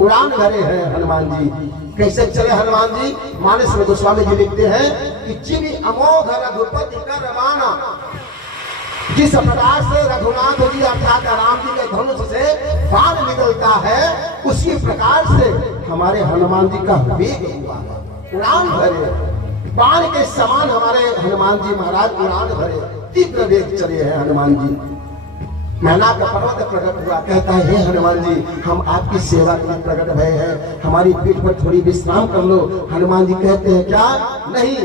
उड़ान भरे हैं हनुमान जी। कैसे चले हनुमान जी? मानस में गोस्वामी जी लिखते हैं कि जिन अमोघ रघुपति का रवाना, जिस प्रकार से रघुनाथ जी अर्थात राम जी के धनुष से बाण निकलता है, उसी प्रकार से हमारे हनुमान जी का वेग हुआ है। उड़ान भरे, बाण के समान हमारे हनुमान जी महाराज उड़ान भरे, तीव्र वेग चले हैं हनुमान जी। मैना का पर्वत प्रकट हुआ, कहता है हे हनुमान जी, हम आपकी सेवा के लिए प्रकट भय हैं, हमारी पीठ पर थोड़ी विश्राम कर लो। हनुमान जी कहते हैं क्या? नहीं,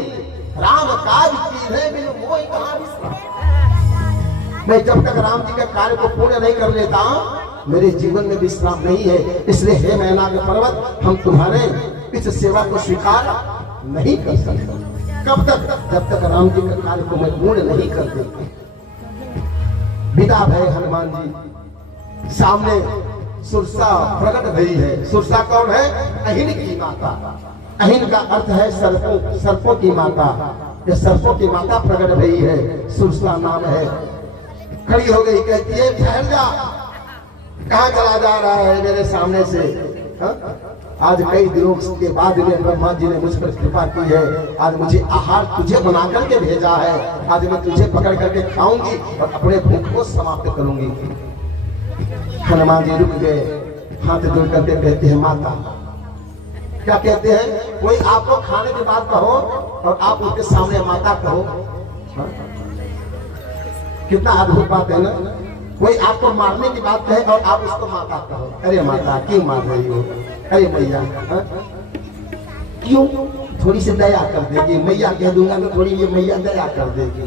राम काज कीन्हे बिनु मोहि कहाँ विश्राम। मैं जब तक राम जी के कार्य को पूर्ण नहीं कर लेता, मेरे जीवन में विश्राम नहीं है। इसलिए हे मैना के पर्वत, हम तुम्हारे इस सेवा को स्वीकार नहीं कर सकते। कब तक? जब तक राम जी के कार्य को मैं पूर्ण नहीं कर देता। विदा भय हनुमान जी। सामने सुरसा प्रकट भई है। सुरसा कौन है? अहिन की माता। अहिन का अर्थ है सर्पों, सर्पों की माता। ये सर्पों की माता प्रकट भई है, सुरसा नाम है। खड़ी हो गई, कहती है ठहर जा, कहाँ चला जा रहा है मेरे सामने से? हा? आज कई दिनों के बाद में ब्रह्मा जी ने मुझ पर कृपा की है। आज मुझे आहार तुझे बना करके भेजा है। आज मैं तुझे पकड़ करके खाऊंगी और अपने भूख को समाप्त करूंगी। हनुमान जी रुक गए, हाथ जोड़ करके कहते हैं माता। क्या कहते हैं? कोई आपको खाने की बात कहो और आप उसके सामने माता कहो। हा? कितना अद्भुत बात है ना। कोई आपको मारने की बात कहे और आप उसको माता कहो। अरे माता क्यों मार रही हो? अरे मैया, क्यों? थोड़ी सी दया कर देगी। मैया कह दूंगा तो थोड़ी ये मैया दया कर देगी।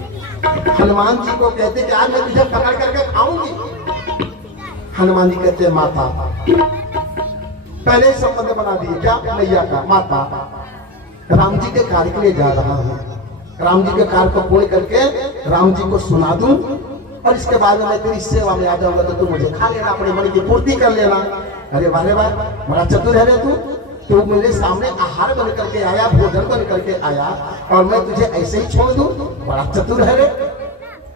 हनुमान जी को कहते कि आज मैं तुझे पकड़ करके खाऊंगी। हनुमान जी कहते हैं माता। पहले संबंध बना दिए, क्या? मैया का, माता। राम जी के कार्य के लिए जा रहा हूँ, राम जी के कार्य को पूर्ण करके राम जी को सुना दूं और इसके बाद में मैं तेरी सेवा में आ जाऊंगा, तो तू मुझे खा लेना, अपने मन की पूर्ति कर लेना। अरे वाह वाह, बड़ा चतुर है रे तू मेरे सामने आहार बन करके आया, भोजन बन करके आया और मैं तुझे ऐसे ही छोड़ दूं? बड़ा चतुर है रे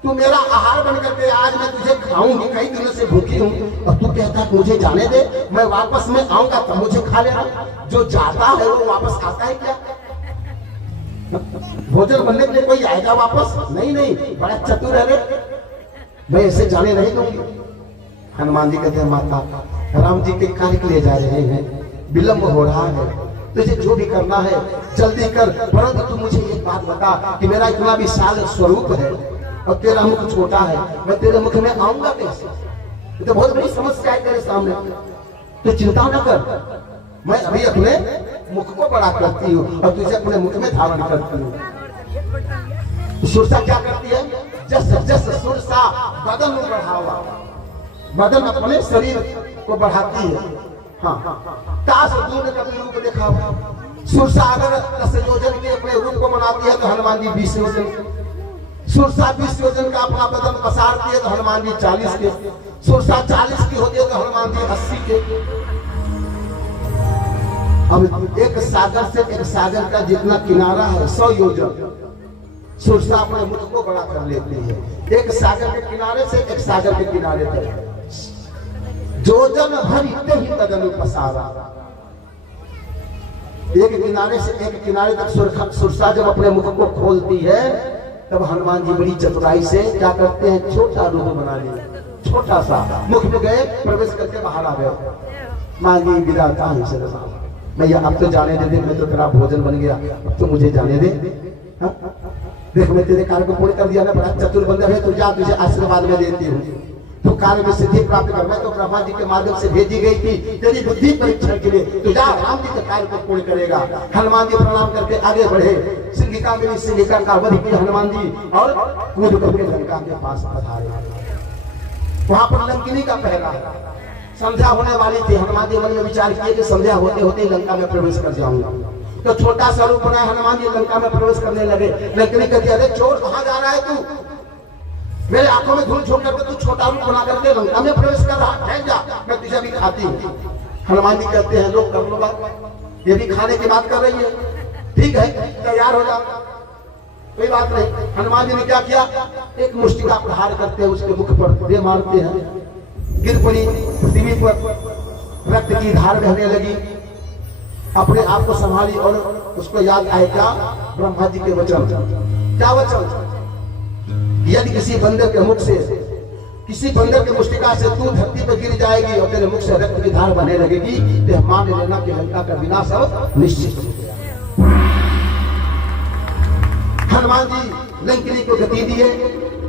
तू। मेरा आहार बन करके आज मैं तुझे खाऊंगी, कई दिनों से भूखी हूँ और तू कहता है मुझे जाने दे, मैं वापस में आऊंगा तब मुझे खा लेना। जो जाता है वो वापस आता है क्या? भोजन बनने के लिए कोई आएगा वापस? नहीं नहीं, बड़ा चतुर है रे, मैं ऐसे जाने नहीं दूंगी। हनुमान जी कहते हैं माता, राम जी के कार्य के लिए जा रहे हैं, विलंब हो रहा है, तुझे जो भी करना है जल्दी कर, परंतु तू मुझे एक बात बता कि मेरा इतना विशाल स्वरूप है और तेरा मुख छोटा है, मैं तेरे मुख में आऊंगा कैसे? ये तो बहुत बड़ी समस्या है तेरे सामने। तो चिंता न कर, मैं अभी अपने मुख को बड़ा करती हूँ और तुझे अपने मुख में धारण करती हूँ। सुरसा क्या करती है? जस जस सुरसा बदन में बढ़ावा, बदन अपने शरीर को बढ़ाती है। हाँ, ताश दूर कभी रूप देखा हुआ। सुरसा अगर 10 योजन के अपने रूप को बनाती है तो हनुमान जी 20 योजन, सुरसा 20 योजन का अपना बदन पसारती है तो हनुमान जी 40 के, सुरसा 40 की होती है तो हनुमान जी 80 के। अब एक सागर से एक सागर का जितना किनारा है 100 योजन, सुरसा अपने मुख को बड़ा कर लेती है। एक सागर के किनारे से एक सागर के किनारे तक जोजन भर इतने ही तदनु पसारा। एक किनारे से एक किनारे तक सुरसा जब अपने मुख को खोलती है तब हनुमान जी बड़ी चतुराई से क्या करते हैं? छोटा रूप बना लिया, छोटा सा मुख में गए, प्रवेश करके बाहर आ गए। मांगी विदा कहां से? भैया अब तो जाने दे, मैं तो तेरा भोजन बन गया, अब तो मुझे जाने दे। देख मैं तेरे कार्य को पूर्ण कर दिया ना, बड़ा चतुर बंदा है, तो जा तुझे आशीर्वाद में देती हूँ, तो कार्य में सिद्धि प्राप्त कर। मैं तो ब्रह्मा जी के माध्यम से भेजी गई थी तेरी बुद्धि परीक्षण के लिए, तो जा राम जी के कार्य को पूर्ण करेगा। हनुमान जी प्रणाम करके आगे बढ़े। सिंहिका मिली, सिंहिका का वध किया हनुमान जी और कूद करके लंका के पास पधारे। वहां पर लंकिनी का पहरा, संध्या होने वाली थी। हनुमान जी मन में विचार किए कि संध्या होते होते लंका में प्रवेश कर जाऊंगा, तो छोटा सा रूप बनाया हनुमान जी, लंका में प्रवेश करने लगे। लंकिनी कहती अरे चोर कहाँ जा रहा है तू? मेरे आंखों में धूल छोड़ करके तू छोटा रूप बना करके लंका में प्रवेश कर रहा, ठहर जा, मैं तुझे भी खाती हूँ। हनुमान जी कहते हैं लोग कर लो बात, ये भी खाने की बात कर रही है, ठीक है तैयार हो जा, कोई बात नहीं। हनुमान जी ने क्या किया? एक मुष्टि का प्रहार करते हैं, उसके मुख पर दे मारते हैं, गिर पड़ी पृथ्वी पर। रक्त की धार बहने लगी। अपने आप को संभाली और उसको याद आए क्या? ब्रह्मा जी के वचन। क्या वचन? यदि किसी बंदर के मुख से, किसी बंदर के मुष्टिका से तू धरती पर गिर जाएगी और तेरे मुख से रक्त की धार बहने लगेगी, तो मान लेना कि लंका का विनाश अब निश्चित हो गया। हनुमान जी लंकिनी को गति दिए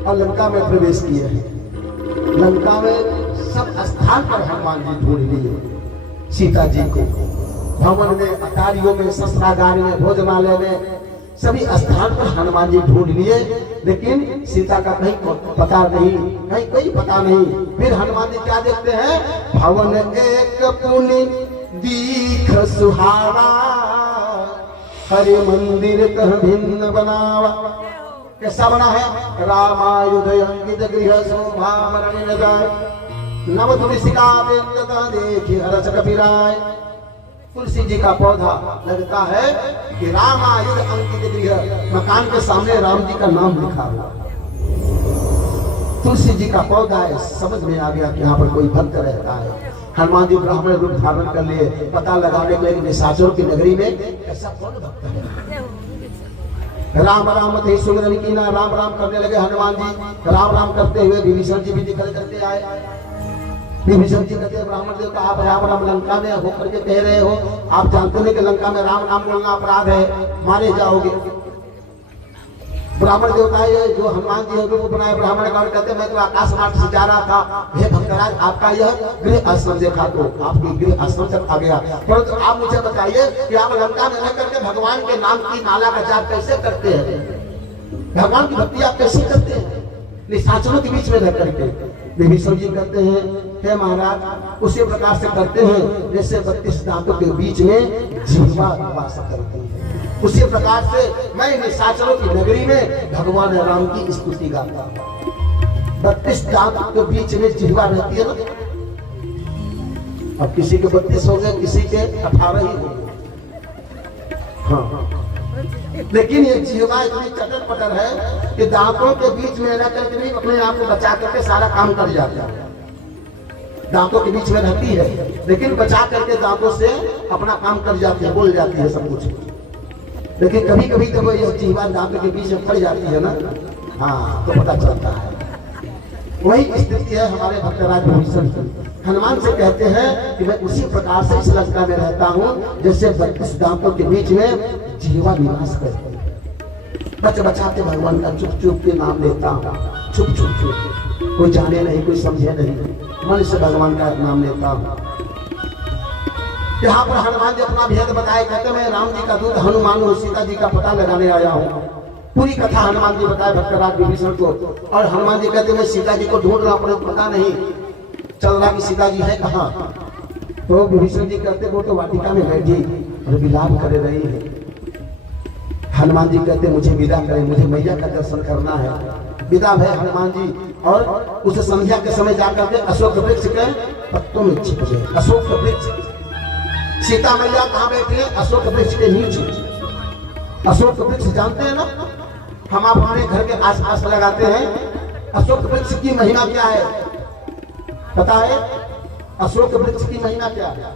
और लंका में प्रवेश किए। लंका में सब स्थान पर हनुमान जी ढूंढ लिए सीता जी को। भवन में, अटारियों में, शस्त्रागार में, भोजनालय में, सभी स्थान पर हनुमान जी ढूंढ लिए, लेकिन सीता का कहीं पता नहीं, कहीं कोई पता नहीं। फिर हनुमान जी क्या देखते हैं? भवन एक पुनि दीख सुहावा, हरे मंदिर कह भिन्न बनावा। कैसा बना है? रामायुध अंकित गृह शोभा मरण न जाए, नव तुलसिका देखी हरस कपिराय। तुलसी जी का पौधा लगता है कि रामायुध अंकित गृह, मकान के सामने राम जी का नाम लिखा हुआ। तुलसी जी का पौधा है। समझ में आ गया कि यहाँ पर कोई भक्त रहता है। हनुमान जी ब्राह्मण रूप धारण कर लिए, पता लगाने के लिए निशाचरों की नगरी में ऐसा कौन भक्त है? राम राम थे सुमिरन की ना, राम राम करने लगे हनुमान जी। राम राम करते हुए विभीषण जी भी निकल करके आए। विभीषण जी कहते हैं ब्राह्मण देवता आप राम राम लंका में होकर के कह रहे हो, आप जानते नहीं कि लंका में राम नाम बोलना अपराध है, मारे जाओगे। ब्राह्मण देवता ये जो हनुमान जी है वो बनाए ब्राह्मण का, कहते मैं तो आकाश मार्ग से जा रहा था, हे भक्तराज आपका यह गृह आश्रम देखा तो आपके गृह आश्रम तक आ गया, परंतु आप मुझे बताइए कि आप लंका में रह करके भगवान के नाम की माला का जाप कैसे करते हैं? भगवान की भक्ति आप कैसे करते हैं निशाचरों के बीच में रह करके? विभीषण जी कहते हैं हे महाराज उसी प्रकार से करते हैं जैसे 32 दांतों के बीच में जिह्वा वास करती है। उसी प्रकार से मैं निशाचरों की नगरी में भगवान राम की स्तुति गाता हूँ। 32 दांतों के बीच में जिह्वा रहती है ना। अब किसी के 32 हो गए, किसी के 18 ही हो गए। हाँ, लेकिन ये जिह्वा इतनी चटर पटर है कि दांतों के बीच में रह करके नहीं अपने आप को बचा करके सारा काम कर जाता है। दांतों के बीच में रहती है लेकिन बचा करके दांतों से अपना काम कर जाती है, बोल जाती है सब कुछ। लेकिन कभी कभी जब यह जिह्वा दांतों के बीच में पड़ जाती है ना, हाँ तो पता चलता है। वही स्थिति है हमारे भक्तराज विभीषण की। हनुमान से कहते हैं कि मैं उसी प्रकार से इस लंका में रहता हूँ जैसे 32 दांतों के बीच में जिह्वा निवास करती है। बच बचाते भगवान का चुप चुप के नाम लेता हूँ, चुप चुप चुप, कोई जाने नहीं, कोई समझे नहीं, मन से भगवान का नाम लेता हूँ। यहाँ पर हनुमान जी अपना भेद बताए, कहते मैं राम जी का दूत हनुमान हूँ, सीता जी का पता लगाने आया हूँ। पूरी कथा हनुमान जी बताए भक्तराज विभीषण को। और हनुमान जी कहते मैं सीता जी को ढूंढ रहा हूँ, पता नहीं चल रहा कि सीता जी है कहाँ। तो विभीषण जी कहते वो तो वाटिका में बैठी और विलाप कर रही है। हनुमान जी कहते मुझे विदा करें, मुझे मैया का दर्शन करना है। विदा है हनुमान जी और उस संध्या के समय जाकर के अशोक वृक्ष के पत्तों में छिप गए। अशोक वृक्ष, सीता मैया कहाँ बैठी है? अशोक वृक्ष के नीचे। अशोक वृक्ष जानते हैं ना, हम अपने घर के आसपास लगाते हैं। अशोक वृक्ष की महिमा क्या है पता है? अशोक वृक्ष की महिमा क्या है?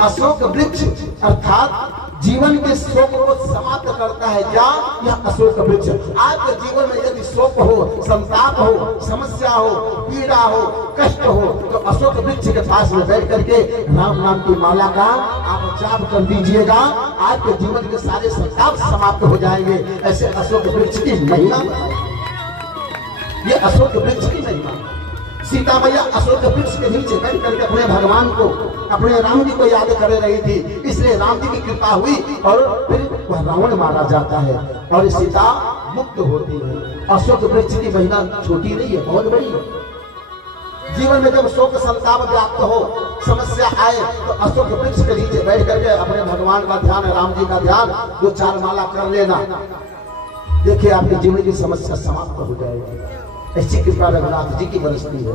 अशोक वृक्ष अर्थात जीवन के शोक को समाप्त करता है। क्या? यह अशोक वृक्ष। आपके जीवन में यदि शोक हो, संताप हो, समस्या हो, पीड़ा हो, कष्ट हो, तो अशोक वृक्ष के पास में बैठ करके राम नाम की माला का आप जाप कर दीजिएगा, आपके जीवन के सारे संताप समाप्त हो जाएंगे। ऐसे अशोक वृक्ष की महिमा, ये अशोक वृक्ष की महिमा। सीता मैया अशोक वृक्ष के नीचे बैठ करके अपने भगवान को, अपने राम जी को याद कर रही थी, इसलिए राम जी की कृपा हुई और फिर वह रावण मारा जाता है और सीता मुक्त होती है। अशोक वृक्ष की महिमा छोटी नहीं है, बहुत बड़ी है। जीवन में जब शोक संताप व्याप्त हो, समस्या आए, तो अशोक वृक्ष के नीचे बैठ करके अपने भगवान का ध्यान, राम जी का ध्यान 2-4 माला कर लेना, देखिए आपके जीवन की समस्या समाप्त हो जाएगी। ऐसी कृपा रघुनाथ जी की बरसती है।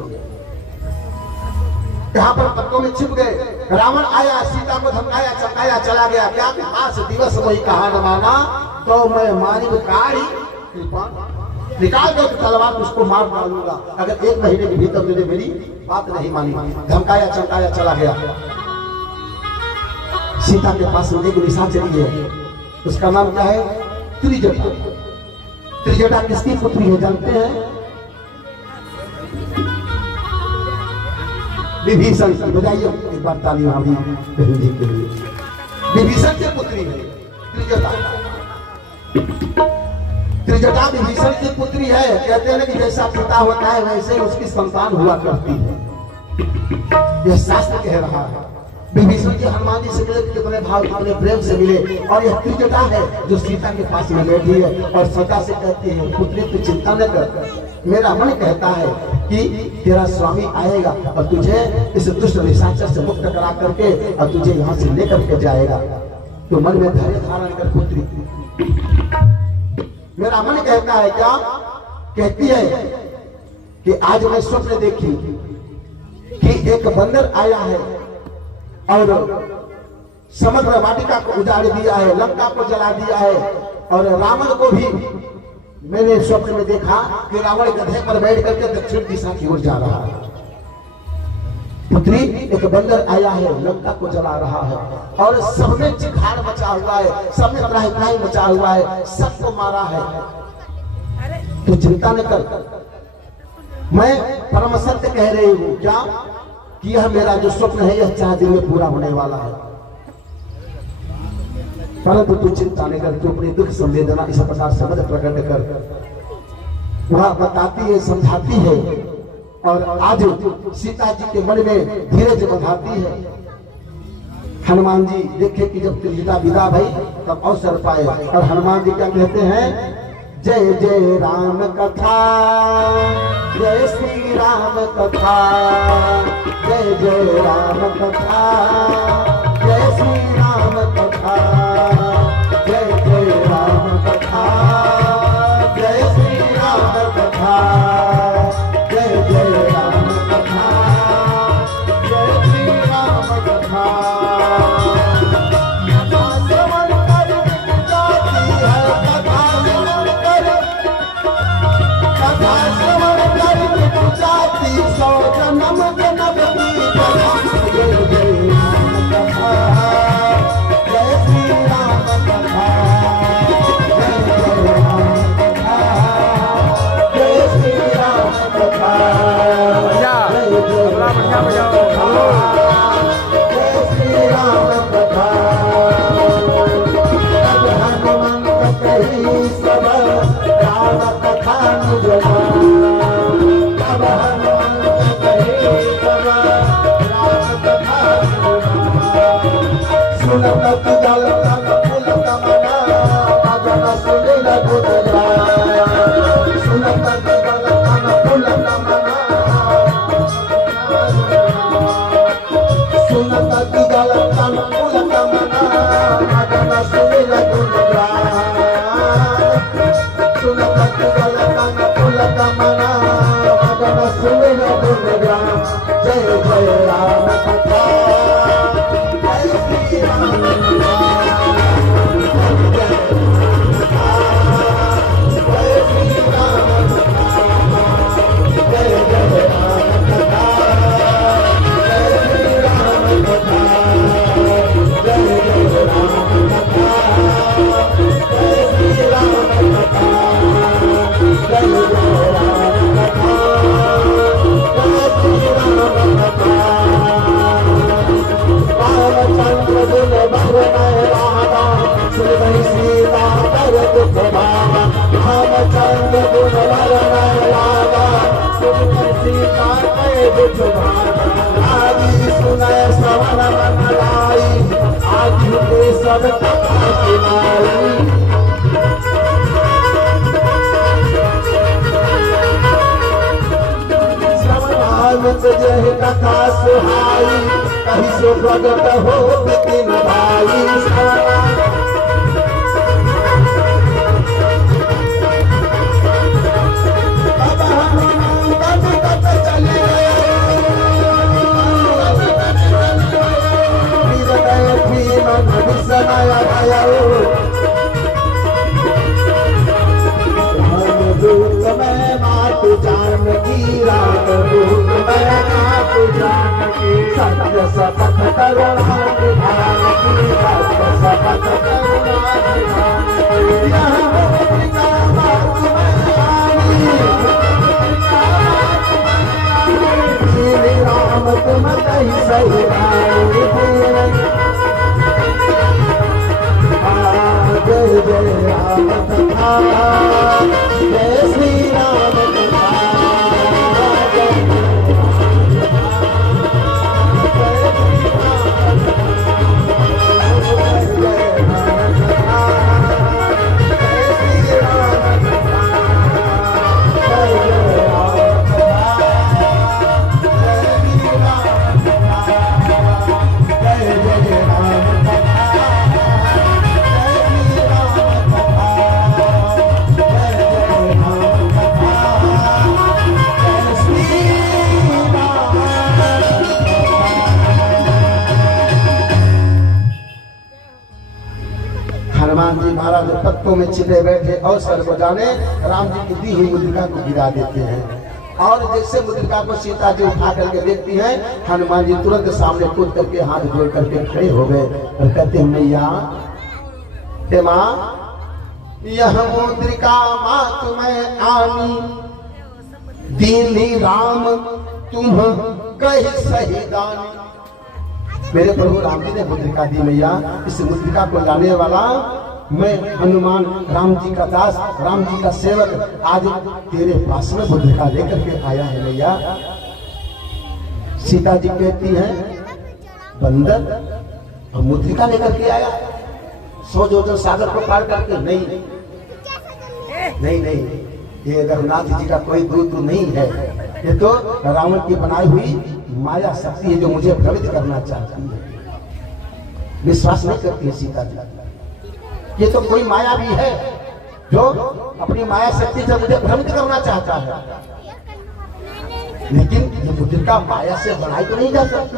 यहाँ पर पत्तों में छिप गए, रावण आया, सीता को धमकाया, चमकाया, चला गया। क्या? 5 दिवस वही कहा न माना तो मैं मारी कारी कृपा। निकाल दो तलवार, उसको मार डालूंगा अगर 1 महीने के भीतर तुझे मेरी बात नहीं मानी। धमकाया चमकाया चला गया। सीता के पास एक निशा चली है, उसका नाम क्या है? त्रिजटा। त्रिजटा किसकी पुत्री है जानते हैं? विभीषण की। बजाइए एक बार ताली वहां भी बहन जी के लिए। विभीषण की पुत्री है त्रिजटा। त्रिजटा विभीषण की पुत्री है। कहते हैं कि जैसा पिता होता है वैसे उसकी संतान हुआ करती है, यह शास्त्र कह रहा है। विभीषण जी हनुमान जी से मिले, कितने भाव कितने प्रेम से मिले। और यह त्रिजटा है जो सीता के पास में बैठी है और सीता से कहती है पुत्री तू चिंता न कर, मेरा मन कहता है कि तेरा स्वामी आएगा और तुझे इस दुष्ट निशाचर से मुक्त करा करके और तुझे यहाँ से लेकर के जाएगा। तो मन में धैर्य धारण कर पुत्री, मेरा मन कहता है क्या? कहती है कि आज मैं स्वप्न देखी कि एक बंदर आया है और समग्र वाटिका को उजाड़ दिया है, लंका को जला दिया है। और रावण को भी मैंने स्वप्न में देखा कि रावण गधे पर बैठ करके दक्षिण दिशा की ओर जा रहा है। पुत्री एक बंदर आया है, लंका को जला रहा है और सब में चिखाड़ मचा हुआ है, सब में त्राही मचा हुआ है, सबको मारा है। तो चिंता न कर, मैं परम सत्य कह रही हूं क्या कि यह मेरा जो स्वप्न है यह 4 दिन में पूरा होने वाला है। परंतु तू चिंता नहीं कर, तू अपनी दुख संवेदना इस प्रकार समझ प्रकट कर। वह बताती है, समझाती है और आज सीता जी के मन में धीरज बढ़ाती है। हनुमान जी देखे कि जब त्रिजटा विदा भई तब अवसर पाए और हनुमान जी क्या कहते हैं? जय जय राम कथा, जय श्री राम कथा, जय जय राम कथा, जय श्री राम कथा, जय जय राम कथा, जय श्री राम कथा, जय जय राम कथा, जय श्री राम कथा। कथा सुहाई कहीं से प्रगट हो तीन भाई करुणा निधान की भक्त सपत करुणा निधान। यह मुद्रिका मात में आनी, श्री राम तुम कही सही राय जय जय राम कथा, जय श्री राम कथा, हनुमान जी महाराज पत्तों में छिपे बैठे अवसर को जाने राम जी की दी हुई मुद्रिका को गिरा देते हैं। और जैसे मुद्रिका को सीता जी उठा करके देखती हैं, हनुमान जी तुरंत सामने कूद करके हाथ जोड़ करके खड़े हो गए और कहते हैं मैया हे माँ, यह मुद्रिका मात में आनी, दीनी राम तुम कही सही दानी। मेरे प्रभु राम जी ने मुद्रिका दी मैया, इस मुद्रिका को लाने वाला मैं हनुमान राम जी का दास, राम जी का सेवक आज तेरे पास में मुद्रिका लेकर के आया है मैया। सीता जी कहती है बंदर और मुद्रिका लेकर के आया 100 योजन सागर को पार करके? नहीं नहीं नहीं, ये रघुनाथ जी का कोई दूत नहीं है, ये तो रावण की बनाई हुई माया शक्ति है जो मुझे भ्रमित करना चाहती है। विश्वास नहीं करती है सीता जी, ये तो कोई माया भी है जो अपनी माया शक्ति से मुझे भ्रमित करना चाहता है। लेकिन ये मुद्रिका माया से बनाई तो नहीं जा सकती,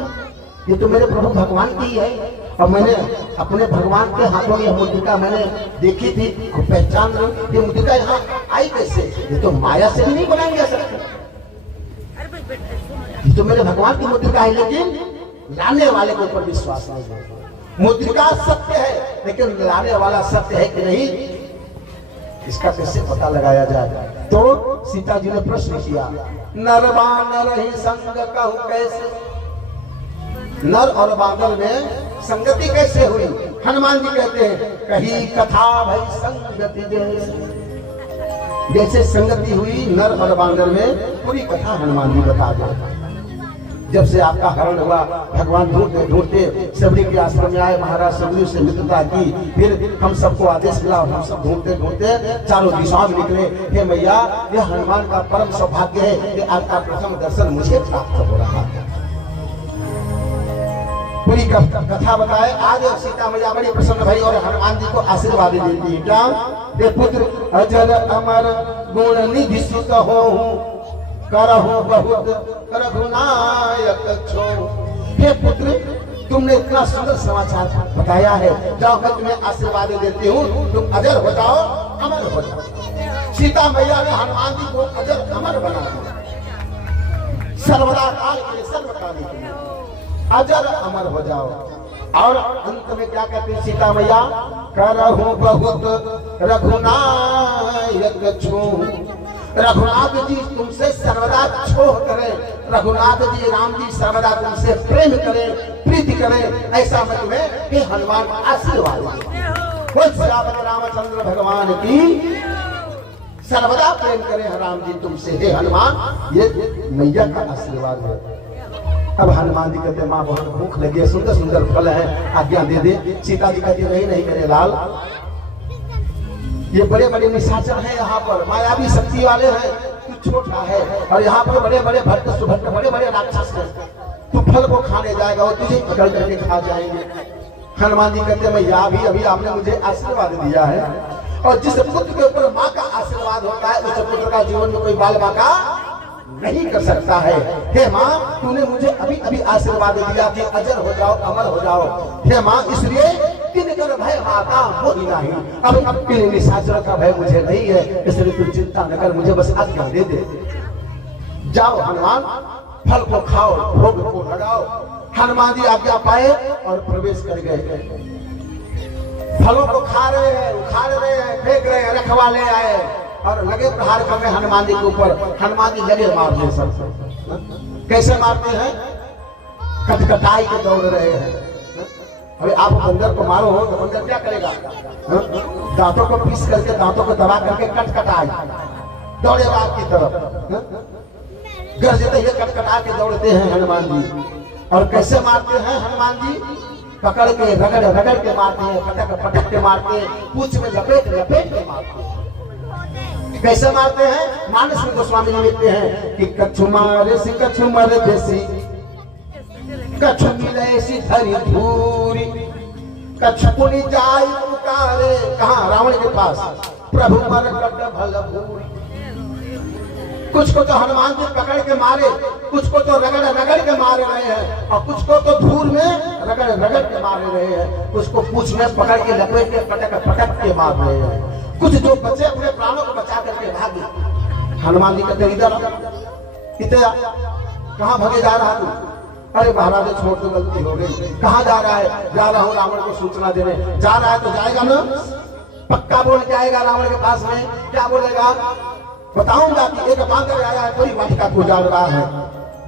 ये तो मेरे प्रभु भगवान की है। और मैंने अपने भगवान के हाथों में यह मुद्रिका मैंने देखी थी, पहचान ली। ये मुद्रिका यहाँ आई कैसे? ये तो माया से भी नहीं बनाई जा सकती, ये तो मेरे भगवान की मुद्रिका है। लेकिन लाने वाले के ऊपर विश्वास नहीं है। मुद्रिका सत्य है लेकिन लाने वाला सत्य है कि नहीं, इसका कैसे पता लगाया जाए? तो सीता जी ने प्रश्न किया, नर बानर ही संग कहूं कैसे? नर और बानर में संगति कैसे हुई? हनुमान जी कहते हैं कही कथा भई संगति जैसे संगति हुई नर और बानर में, पूरी कथा हनुमान जी बता दे। जब से आपका हरण हुआ, भगवान ढूंढते ढूंढते सबरी के आश्रम में आए, महाराज सबरी से मित्रता की, फिर हम सबको आदेश मिला, हम सब ढूंढते ढूंढते चारों दिशाओं में निकले। हे मैया, यह हनुमान का परम सौभाग्य है कि आपका प्रथम दर्शन मुझे प्राप्त हो रहा है। पूरी कथा बताए। आज सीता मैया बड़ी प्रसन्न भई और हनुमान जी को आशीर्वाद देती है। क्या? हे पुत्र अजर अमर गुण निधि सुत हो, करहु बहुत रघुनायक छो। हे पुत्र, तुमने इतना सुंदर समाचार बताया है, जाओ मैं तुम्हें आशीर्वाद देती हूँ, तुम अजर हो जाओ, अमर हो जाओ। सीता मैया ने हनुमान जी को अजर अमर बना दिया, सर्वदा काल के लिए, सर्वकाल के लिए अजर अमर हो जाओ। और अंत में क्या कहती है सीता मैया? करहु बहुत रघुनायक छो। रघुनाथ जी तुमसे सर्वदा छोह करें, रघुनाथ जी राम जी सर्वदा तुमसे प्रेम करें, प्रीति करें, ऐसा मैं तुम्हें हे हनुमान आशीर्वाद दूं। रामचंद्र भगवान की सर्वदा प्रेम करें राम जी तुमसे, हे हनुमान, ये मैया का आशीर्वाद है। अब हनुमान जी कहते माँ बहुत भूख लगी है, सुंदर सुंदर फल है, आज्ञा दे दे। सीता जी कहती नहीं नहीं मेरे लाल, ये बड़े बड़े निशाचर हैं, यहाँ पर मायावी शक्ति वाले हैं, तू छोटा है, और यहाँ पर बड़े बड़े भक्त सुभक्त बड़े बड़े राक्षस हैं, तू फल को खाने जाएगा और तुझे पकड़ करके खा जाएंगे। हनुमान जी कहते हैं मैया, अभी आपने मुझे आशीर्वाद दिया है, और जिस पुत्र के ऊपर माँ का आशीर्वाद होता है उस पुत्र का जीवन में कोई बाल बाका नहीं कर सकता है। हे माँ, तूने मुझे अभी अभी आशीर्वाद दिया कि अजर हो जाओ, अमर हो जाओ। हे माँ, इसलिए किनकर भय माता मोहि नहीं, अब किन निशाचरों का भय मुझे नहीं है, इसलिए तू चिंता न कर, मुझे बस आज्ञा दे दे। जाओ हनुमान, फल को खाओ, भोग को लगाओ। हनुमान जी आज्ञा पाए और प्रवेश कर गए। फलों को खा रहे हैं, उखाड़ रहे हैं, फेंक रहे हैं, रखवाले आए और लगे प्रहार करने हनुमान जी के ऊपर। हनुमान जी लगे मारने सबसे। कैसे मारते हैं? कटकटाई के दौड़ रहे हैं। अभी आप बंदर को मारो हो तो बंदर क्या करेगा? दांतों को पीस करके, दांतों को दबा करके कटकटाई दौड़ेगा आपकी तरफ। गरजते हुए कटकटा के दौड़ते हैं हनुमान जी। और कैसे मारते हैं हनुमान जी? पकड़ के रगड़ रगड़ के मारते हैं, पटक पटक के मारते हैं, पूंछ में लपेट लपेट के मारते हैं। कैसे मारते हैं? मानस में गोस्वामी जी लिखते हैं कि कछु मारे सी कछु मर देसी, कछु मिले सी धरी धूरी, कछु पुनि जाय पुकारे। कहाँ? रावण के पास। प्रभु मर कट भल भूरी। कुछ को तो हनुमान जी पकड़ के मारे, कुछ को तो रगड़ रगड़ के मारे रहे हैं, और कुछ को तो धूल में रगड़ रगड़ के मारे रहे हैं, कुछ को पूंछ में पकड़ के लपेट के पटक पटक के मार रहे हैं। कुछ जो बचे अपने प्राणों को बचा करके भागे। हनुमान जी कहते इधर इधर, कहाँ भागे जा रहा तू? अरे महाराज छोड़ दो, गलती हो गई। कहाँ जा रहा है? जा रहा हूँ रावण को सूचना देने। जा रहा है तो जाएगा ना, पक्का बोल के आएगा रावण के पास में। क्या बोलेगा? बताऊंगा कि एक बांदर आया है, कोई वाटिका को उजाड़ रहा है।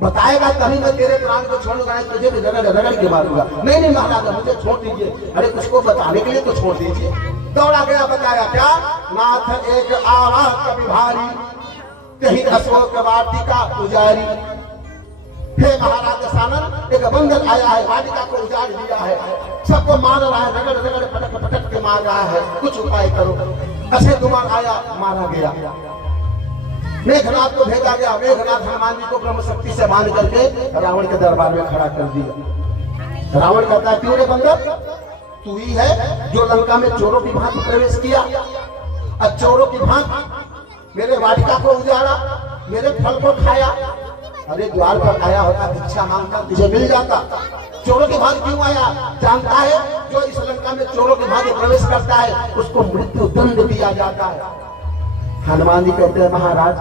बताएगा तभी मैं तेरे प्राण को छोड़ूंगा, तुझे भी रगड़ रगड़ के मारूंगा। नहीं नहीं महाराज, मुझे छोड़ दीजिए। अरे कुछ को बताने के लिए तो छोड़ दीजिए। दौड़ा गया, बताया क्या? नाथ एक आवाज कभी भारी, कहीं अशोक वाटिका उजारी। हे महाराज दशानन, एक बंदर आया है, वाटिका को उजाड़ दिया है, सबको मार रहा है, रगड़ रगड़ पटक पटक के मार रहा है, कुछ उपाय करो। अक्षय कुमार आया, मारा गया। मेघनाथ को भेजा गया। मेघनाथ हनुमान जी को ब्रह्म शक्ति से बांध करके रावण के दरबार में खड़ा कर दिया। रावण कहता है क्यों रे बंदर, तू ही है जो लंका में चोरों की भांति प्रवेश किया, और चोरों की भांति मेरे वाटिका को उजाड़ा, मेरे फल को खाया। अरे द्वार पर आया होता, भिक्षा मांगता, तुझे मिल जाता। चोरों की भांति क्यों आया? जानता है जो इस लंका में चोरों की भांति प्रवेश करता है उसको मृत्यु दंड दिया जाता है। हनुमान जी कहते हैं महाराज,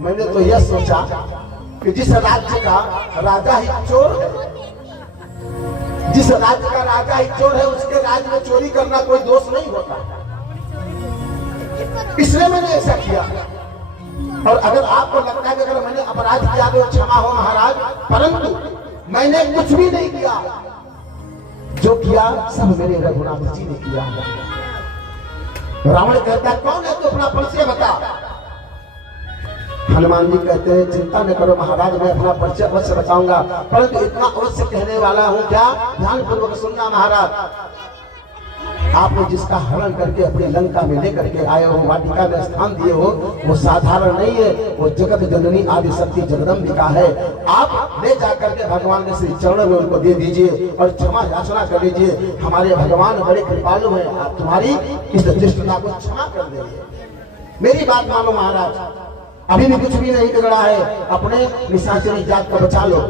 मैंने तो यह सोचा कि जिस राज्य का राजा ही चोर है, जिस राज्य का राजा ही चोर है, उसके राज्य में चोरी करना कोई दोष नहीं होता, इसलिए मैंने ऐसा किया। और अगर आपको लगता है कि अगर मैंने अपराध किया तो क्षमा हो महाराज, परंतु मैंने कुछ भी नहीं किया। जो किया सब मेरे रघुनाथ जी ने किया। रावण कहता है कौन है तू, अपना परिचय बता। हनुमान जी कहते हैं चिंता न करो महाराज, मैं अपना परिचय अवश्य बताऊंगा, परंतु इतना अवश्य कहने वाला हूं क्या, ध्यान पूर्वक सुनना महाराज। आपने जिसका हरण करके अपनी लंका में लेकर के आए हो, वाटिका में स्थान दिए हो, वो साधारण नहीं है, वो जगत जननी आदि शक्ति जगदम्बिका है। आप ले जाकर के भगवान के श्री चरणों में उनको दे दीजिए और क्षमा याचना कर लीजिए। हमारे भगवान बड़े कृपालु हैं, आप तुम्हारी इस दृष्टता को क्षमा कर देंगे। मेरी बात मानो महाराज, अभी भी कुछ भी नहीं बिगड़ा है, अपने निशाचरी जात को बचा लो।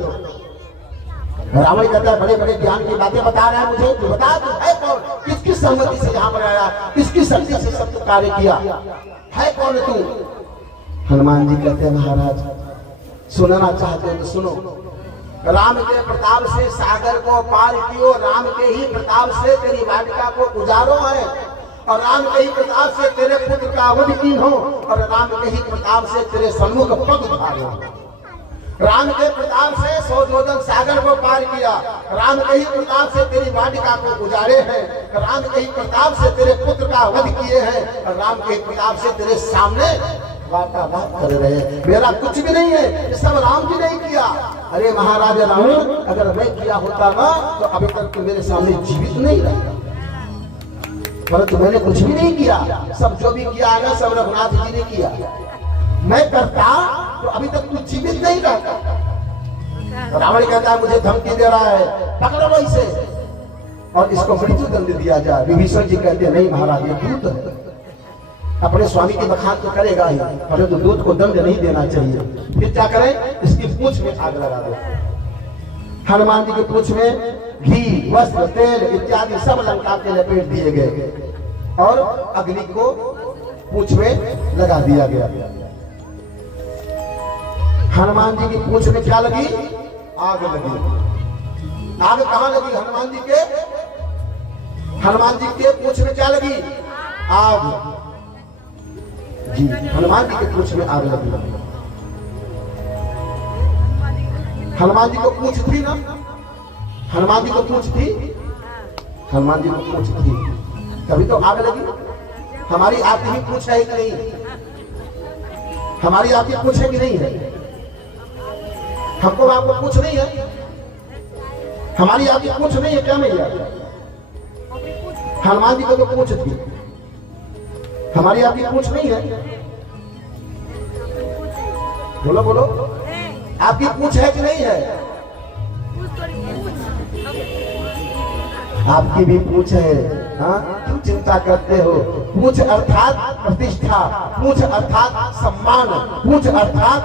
रावण कहता है बड़े बड़े ज्ञान की बातें बता रहा है मुझे, तू बता तू है कौन, किसकी सहमति से यहाँ पर आया, किसकी शक्ति से सब कार्य किया, है कौन तू? हनुमान जी कहते हैं महाराज सुनना चाहते हो तो सुनो। राम के प्रताप से सागर को पार कियो, राम के ही प्रताप से तेरी वाटिका को उजारो है, और राम के ही प्रताप से तेरे पुत्र का वध की हो, और राम के ही प्रताप से तेरे सम्मुख पग उठारो। राम के प्रताप से 100 योजन सागर को पार किया, राम के ही प्रताप से तेरी वाटिका को गुजारे हैं, राम के ही प्रताप से तेरे पुत्र का वध किए हैं, और राम के ही प्रताप से तेरे सामने वार्तालाप कर रहे हैं। मेरा कुछ भी नहीं है, ये सब राम जी ने किया। अरे महाराज रावण, अगर मैं किया होता ना तो अभी तक तो मेरे सामने जीवित नहीं रहता, परंतु मैंने कुछ भी नहीं किया। सब जो भी किया है सब रघुनाथ जी ने किया। मैं करता तो अभी तक तू जीवित नहीं रहता। रावण कहता है मुझे धमकी दे रहा है, पकड़ो लो इसे और इसको मृत्यु दंड दिया जाए। विभीषण जी कहते हैं नहीं महाराज ये दूत है, अपने स्वामी की बखान तो करेगा ही, परंतु दूत को दंड नहीं देना चाहिए। फिर क्या करें, इसकी पूंछ में आग लगा दो। हनुमान जी की पूंछ में घी, वस्त्र, तेल इत्यादि सब लंका के लपेट दिए गए और अग्नि को पूंछ में लगा दिया गया। हनुमान जी की पूंछ में क्या लगी? आग लगी। आग कहां लगी? हनुमान जी के पूंछ में क्या लगी? आग। जी, हनुमान जी के पूंछ में आग लगी। हनुमान जी को पूंछ थी ना? हनुमान जी को पूंछ थी? हनुमान जी को पूंछ थी, तभी तो आग लगी। हमारी आपकी ही पूंछ है कि नहीं? हमारी आपकी पूंछ है कि नहीं है? हमको आपको पूंछ नहीं है? हमारी आपकी पूंछ नहीं है क्या भैया? हनुमान जी को तो पूंछ थी, हमारी आपकी पूंछ नहीं है? बोलो बोलो, आपकी पूंछ है कि नहीं है? आपकी भी पूंछ है। हाँ, क्यों चिंता करते हो? पूंछ अर्थात प्रतिष्ठा, पूंछ अर्थात सम्मान, पूंछ अर्थात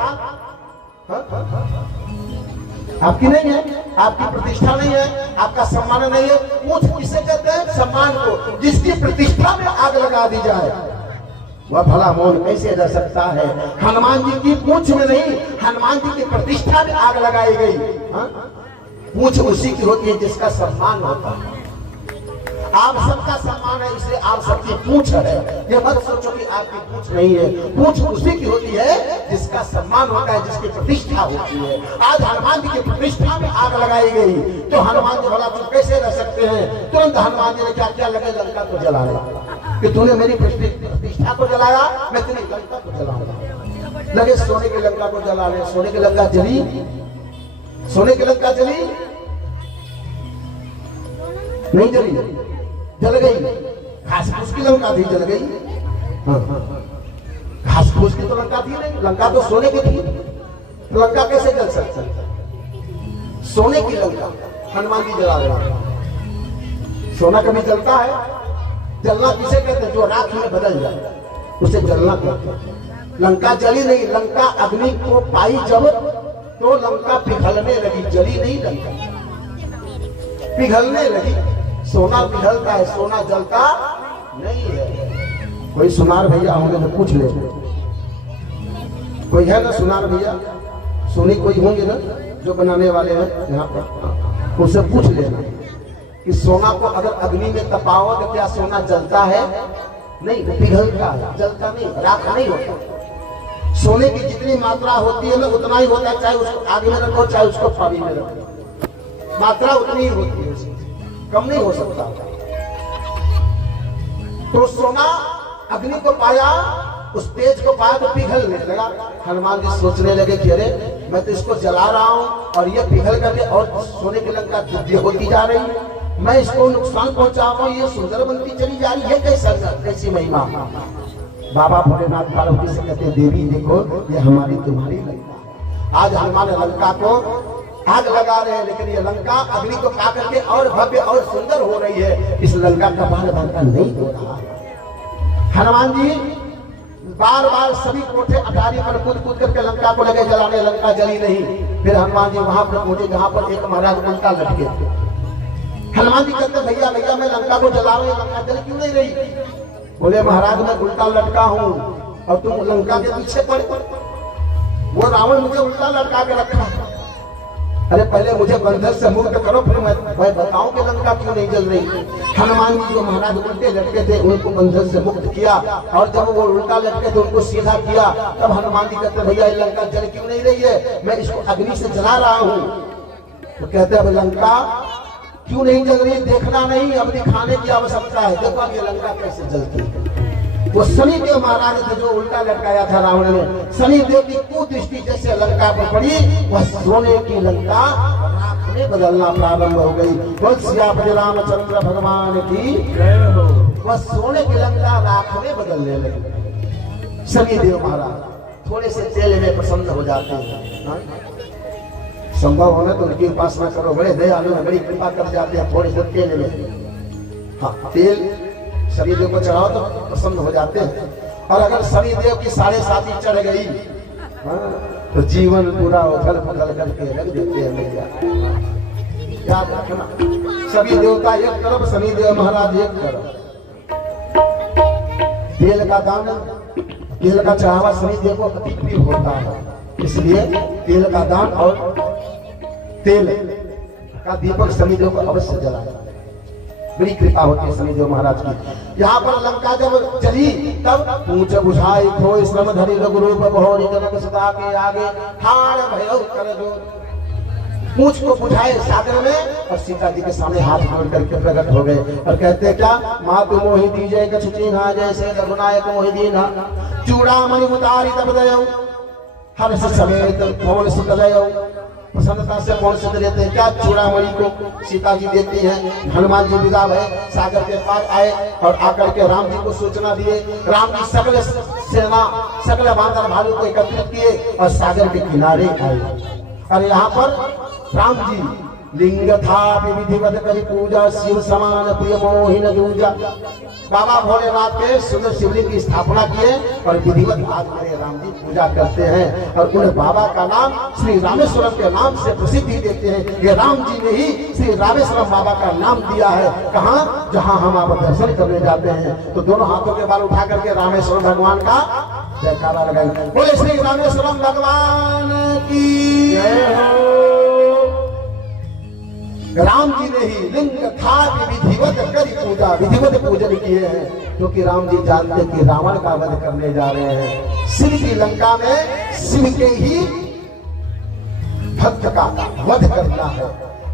आपकी नहीं है, आपकी प्रतिष्ठा नहीं है, आपका सम्मान नहीं है। पूंछ किसे कहते हैं? सम्मान को। जिसकी प्रतिष्ठा में आग लगा दी जाए वह भला मौन कैसे रह सकता है? हनुमान जी की पूंछ में नहीं, हनुमान जी की प्रतिष्ठा में आग लगाई गई। पूंछ उसी की होती है जिसका सम्मान होता है। आप सबका सम्मान है, इसलिए आप सबकी पूंछ है। ये मत सोचो कि आपकी पूंछ नहीं है। पूंछ उसी की होती है जिसका सम्मान होता है, जिसकी प्रतिष्ठा होती है। आज हनुमान जी की प्रतिष्ठा में आग लगाई गई तो हनुमान जी भला चुप कैसे रह सकते हैं? तुरंत हनुमान जी ने क्या क्या लगे? लंका को जलाया। कि तूने मेरी प्रतिष्ठा को जलाया, मैं तेरी लंका को जलाऊंगा। लगे सोने की लंका को जलाने। सोने की लंका जली? सोने की लंका जली नहीं? जली? जल गई। घास फूस की लंका थी, जल गई। घास फूस की तो लंका थी नहीं, लंका तो सोने की थी। लंका कैसे जल सकती? सोने की लंका हनुमान जी जला रहे। सोना कभी जलता है? जलना किसे कहते हैं? जो राख में बदल जाए उसे जलना कहते हैं। लंका जली नहीं, लंका अग्नि को पाई जब तो लंका पिघलने लगी, जली नहीं, लंका पिघलने लगी। सोना पिघलता है, सोना जलता नहीं है। कोई सुनार भैया होंगे तो पूछ ले, कोई है ना सुनार भैया? सोनी कोई होंगे ना जो बनाने वाले हैं यहाँ पर, उनसे पूछ लेना कि सोना को अगर अग्नि में तपाओ तो क्या सोना जलता है? नहीं, वो पिघलता है, जलता नहीं, राख नहीं होता। सोने की जितनी मात्रा होती है ना उतना ही होता है, चाहे उसको आग में रखो चाहे उसको पानी में रखो, मात्रा उतनी ही होती है, कम नहीं हो सकता। तो सोना अग्नि को पाया, उस तेज को पाया तो पिघलने लगा। हनुमान जी सोचने लगे कि अरे मैं तो इसको जला रहा हूं और ये पिघल करके और सोने की लंका दिव्य होती जा रही, मैं इसको नुकसान पहुंचा रहा हूं, ये सुंदर बनती चली जा रही है, कैसी महिमा। बाबा भोलेनाथ पार्वती से कहते देवी देखो ये हमारी तुम्हारी लंका। आज हनुमान लंका को आग लगा रहे हैं, लेकिन ये लंका अग्नि को पा करके और भव्य और सुंदर हो रही है। इस लंका का बाल बांका नहीं हो रहा है। हनुमान जी बार बार सभी कोठे अटारी पर कूद कूद करके लंका को लगे जलाने, लंका जली नहीं। फिर हनुमान जी वहां पर पहुंचे जहां पर एक महाराज उल्टा लटके थे। हनुमान जी कहते भैया भैया मैं लंका को जला रहा हूं, लंका जल क्यों नहीं रही? बोले महाराज मैं उल्टा लटका हूं और तुम लंका के पीछे पड़े। वो रावण मुझे उल्टा लटका के रखा। अरे पहले मुझे बंधन से मुक्त करो, फिर मैं बताऊं कि लंका क्यों नहीं जल रही। हनुमान जी जो महाराज उल्टे लटके थे उनको बंधन से मुक्त किया, और जब वो उल्टा लटके थे उनको सीधा किया। तब हनुमान जी कहते भैया ये लंका जल क्यों नहीं रही है? मैं इसको अग्नि से जला रहा हूँ। तो कहते हैं लंका क्यों नहीं जल रही? देखना नहीं, अब दिखाने की आवश्यकता है। देखो ये लंका कैसे जलती है। वो शनिदेव महाराज थे जो उल्टा लटकाया था रावण ने। शनिदेव की कुदृष्टि जैसे लंका पर पड़ी, वह सोने की लंका राख में बदलना प्रारंभ हो गई। बोल श्री रामचंद्र भगवान की जय हो। वह सोने की लंका राख में बदलने लगी। शनिदेव महाराज थोड़े से तेल में प्रसन्न हो जाते हैं। संभव होना तो उनकी उपासना करो, बड़े दयालु हैं, बड़ी कृपा कर जाते हैं थोड़े से तेल में। हाँ, तेल शनिदेव को चढ़ाओ तो प्रसन्न हो जाते हैं। और अगर शनिदेव की 7.5 चढ़ गई तो जीवन पूरा उथल पुथल करके रख देते हैं भैया। याद रखना, सभी देवता एक तरफ, शनिदेव महाराज एक तरफ। तेल का दान, तेल का चढ़ावा शनिदेव को अति प्रिय होता है। इसलिए तेल का दान और तेल का दीपक शनिदेव को अवश्य जलाए। बड़ी कृपा होती है शनिदेव महाराज की। यहाँ पर लंका जब चली तब पूछ बुझाई खो श्रम धरी रघुरूप बहोरी जनक सदा के आगे ठाड़ भयो कर जो। पूछ को बुझाए सागर में और सीता जी के सामने हाथ जोड़ करके प्रकट हो गए और कहते क्या, मातु मोहि दीजय कछु चिन्हा जैसे रघुनायक मोहि दीन्हा। चूड़ामणि उतारी तब दयो हर्ष समेत पवन सुत लयो। प्रसन्नता से पवन सुत लेते हैं क्या, चूड़ामणि को सीता जी देती हैं। हनुमान जी विदा भय सागर के पार आए और आकर के राम जी को सूचना दिए। राम जी सकल सेना सकल बांदर भालू को एकत्रित किए और सागर के किनारे आए। और यहाँ पर राम जी लिंग था विधिवत करी पूजा शिव समान प्रिय मोहिन दूजा। बाबा भोलेनाथ के सुंदर शिवलिंग की स्थापना किए और विधिवत आज हमारे राम जी पूजा करते हैं और उन बाबा का नाम श्री रामेश्वरम के नाम से प्रसिद्धि देते हैं। ये राम जी ने ही श्री रामेश्वरम बाबा का नाम दिया है। कहाँ, जहाँ हम आप दर्शन करने जाते हैं तो दोनों हाथों के बाल उठा करके रामेश्वरम भगवान का जयकारा लगाएंगे। बोले श्री रामेश्वरम भगवान की जय हो। राम जी ने ही लिंग था विधिवत करी पूजा, विधिवत पूजन किए हैं क्योंकि राम जी जानते कि रावण का वध करने जा रहे हैं। शिव की लंका में शिव के ही भक्त का वध करना है,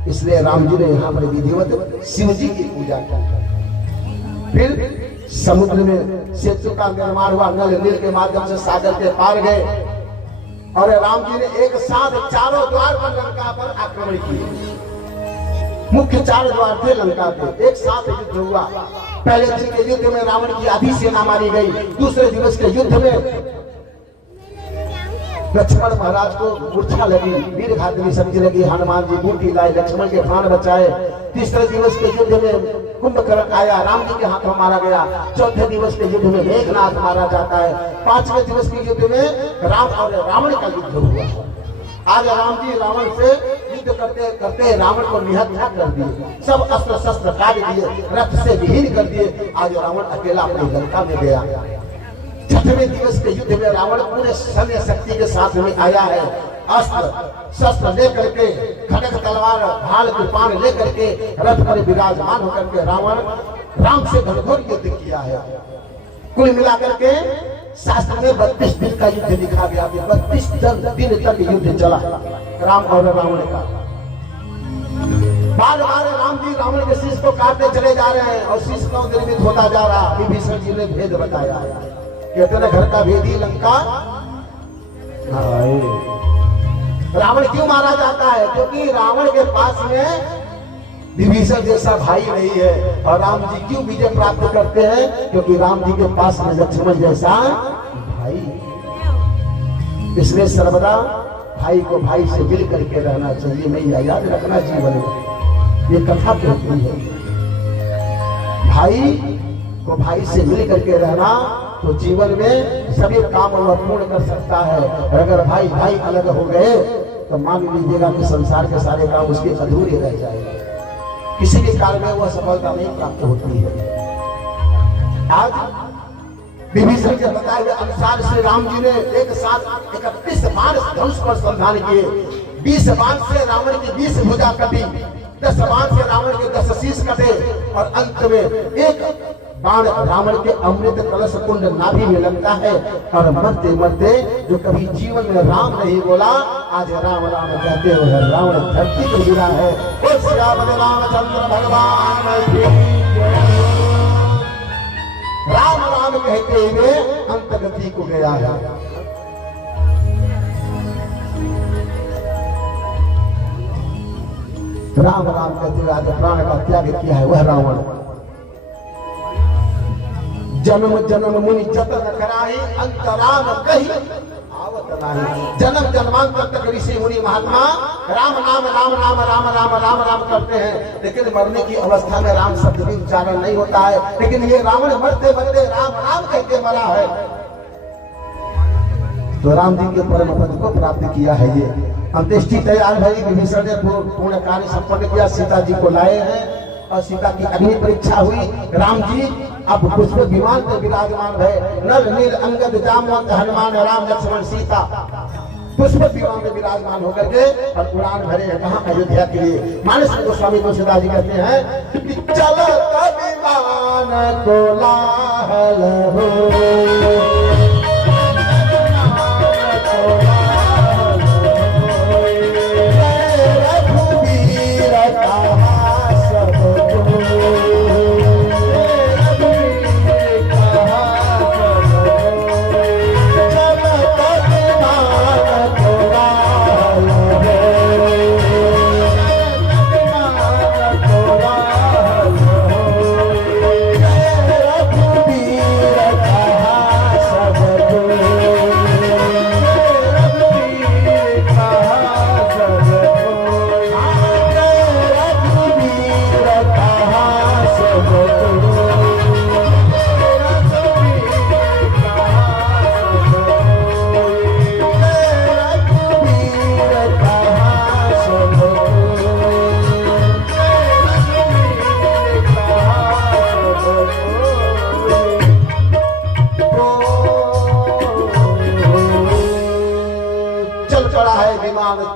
इसलिए राम जी ने यहाँ पर विधिवत शिव जी की पूजा की। फिर समुद्र में सेतु का निर्माण हुआ, नल नील के माध्यम से सागर के पार गए और राम जी ने एक साथ चारों द्वार पर लंका पर आक्रमण किए। मुख्य 4 द्वार थे लंका के, एक साथ युद्ध हुआ। पहले दिन के युद्ध में रावण की आधी सेना मारी गई। दूसरे दिवस के युद्ध में लक्ष्मण महाराज को मूर्छा लगी, वीर घातनी समझ लगी। हनुमान जी बूटी लाए, लक्ष्मण के प्राण बचाए। तीसरे दिवस के युद्ध में कुंभकर्ण आया, राम जी के हाथों मारा गया। चौथे दिवस के युद्ध में मेघनाथ मारा जाता है। 5वें दिवस के युद्ध में राम और रावण का युद्ध हुआ। आज राम जी रावण से युद्ध करते करते रावण को निहत्था कर दिए, सब अस्त्र शस्त्र काट दिए, रथ से विहीन कर दिए। आज रावण अकेला अपनी लंका में गया। 6वें दिवस के युद्ध में रावण पूरे सैन्य शक्ति के साथ में आया है। अस्त्र शस्त्र लेकर के, खड्ग तलवार ढाल कृपाण लेकर के रथ पर विराजमान होकर के रावण राम से घनघोर युद्ध किया है। कुल मिलाकर के शास्त्र में 32 दिन का युद्ध लिखा गया। 32 दिन तक युद्ध चला राम और रावण का। बार बार राम जी रावण के शीश को काटते चले जा रहे हैं और शीश क्यों निर्मित होता जा रहा। विभीषण जी ने भेद बताया, कहते हैं घर का भेदी लंका। रावण क्यों मारा जाता है, क्योंकि रावण के पास में विभीषण जैसा भाई नहीं है। और राम जी क्यों विजय प्राप्त करते हैं, क्योंकि राम जी के पास में लक्ष्मण जैसा भाई। इसलिए सर्वदा भाई को भाई से मिल करके रहना चाहिए। नहीं, याद रखना जीवन में ये कथा कहती है, भाई को भाई से मिल करके रहना तो जीवन में सभी काम वह पूर्ण कर सकता है। और अगर भाई भाई अलग हो गए तो मान लीजिएगा कि संसार के सारे काम उसके अधूरे रह जाएंगे, किसी भी कार्य में वह सफलता नहीं प्राप्त होती है। आज विभीषण के बताए हुए अनुसार श्री राम जी ने एक साथ 31 बाण धनुष पर संधान किए। 20 बाण से रावण की 20 भुजा कटी, 10 बाण से रावण के 10 शीश कटे और अंत में एक बाण रावण के अमृत कलश कुंड नाभि में लगता है। और मरते मरते जो कभी जीवन में राम नहीं बोला, आज राम राम कहते हुए रावण धरती पर गिरा है। श्री रामचंद्र भगवान की राम राम कहते हुए अंतगति को गया है। राम राम कहते हुए आज प्राण का त्याग किया है वह रावण। जन्म जन्म मुनि जतन कराई, अंतराम कही आवत नाही। जन्म जन्मांतर तक ऋषि मुनि महात्मा राम नाम राम नाम राम राम राम राम करते हैं, लेकिन मरने की अवस्था में राम शब्द भी उच्चारण नहीं होता है। लेकिन ये रावण मरते मरते राम राम कहते मरा है। तो राम जी के परम पद को प्राप्त किया है। ये अंत्येष्टि तैयार भई, विभीषण ने पूर्ण कार्य संपन्न किया, सीता जी को लाए हैं और सीता की अग्नि परीक्षा हुई। राम जी अब पुष्प विमान में विराजमान है। नल नील अंगद जामवंत हनुमान राम लक्ष्मण सीता पुष्प विमान में विराजमान होकर के और उड़ान भरे हैं कहाँ? अयोध्या के लिए। मानस गोस्वामी तुलसीदास जी कहते हैं कि चलो विमान कोलाहल हो,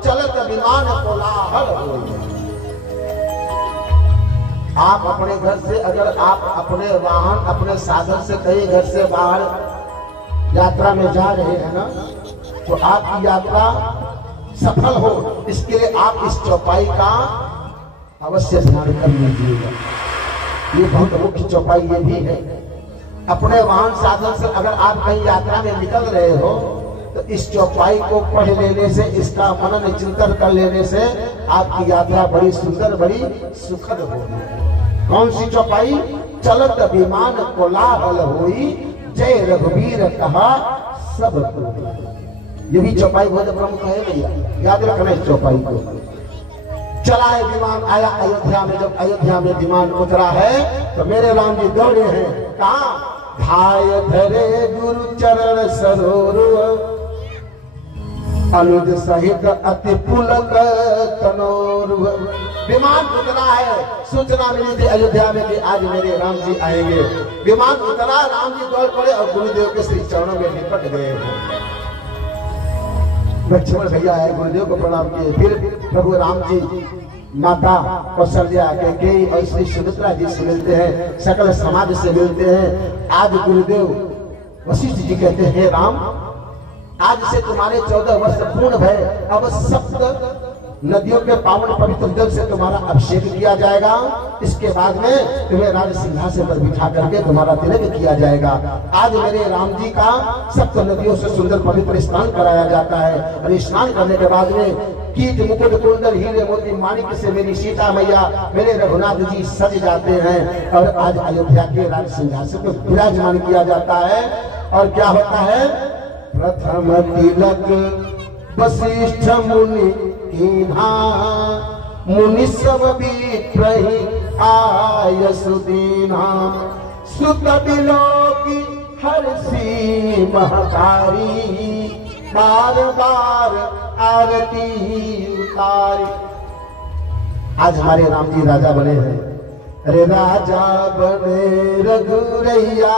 चलत विमान कोलाहल हो। आप अपने घर से, अगर आप अपने वाहन अपने साधन से कहीं घर से बाहर यात्रा में जा रहे हैं ना, तो आपकी यात्रा सफल हो, इसके लिए आप इस चौपाई का अवश्य ध्यान कर लीजिएगा। ये बहुत मुख्य चौपाई ये भी है। अपने वाहन साधन से अगर आप कहीं यात्रा में निकल रहे हो तो इस चौपाई को पढ़ लेने से, इसका मनन चिंतन कर लेने से आपकी यात्रा बड़ी सुंदर, बड़ी सुखद होगी। कौन सी चौपाई? चलत विमान कोलाहल होई, जय रघुवीर कहा सब कोई। ये भी चौपाई बहुत प्रमुख है भैया, याद रखना इस चौपाई को। चला है विमान, आया अयोध्या में। जब अयोध्या में विमान उतरा है तो मेरे राम जी दौड़े हैं कहा? धाय धरे गुरु चरण सरोवर, अनुज सहित अति पुलक तनोर। विमान उतरा है, सूचना मिली थी अयोध्या में कि आज मेरे राम जी आएंगे। विमान उतरा, राम जी दौड़ पड़े और गुरुदेव के श्री चरणों में लिपट गए। लक्ष्मण भैया आए, गुरुदेव को प्रणाम किए। फिर प्रभु राम जी माता कौशल्या कैकेयी और श्री सुमित्रा जी से मिलते हैं, सकल समाज से मिलते हैं। आज गुरुदेव वशिष्ठ जी कहते हैं, राम आज से तुम्हारे 14 वर्ष पूर्ण भय, अब सप्त नदियों के पावन पवित्र जल से तुम्हारा अभिषेक किया जाएगा। इसके बाद में तुम्हें राज सिंहासन पर बिठा करके तुम्हारा तिलक किया जाएगा। आज मेरे राम जी का सप्त नदियों से सुंदर पवित्र स्नान कराया जाता है और स्नान करने के बाद में कीट मुकुट कुंडल हीरे मोती माणिक से मेरी सीता मैया, मेरे रघुनाथ जी सज जाते हैं और आज अयोध्या के राज सिंहासन पर विराजमान किया जाता है। और क्या होता है? प्रथम तिलक वशिष्ठ मुनि कीन्हा, मुनि सब विप्रहि आयसु दीन्हा, सुत बिलोकी हर्षि महतारी, बार बार आरती उतारी। आज हमारे राम जी राजा बने हैं। अरे राजा बने रघुरैया,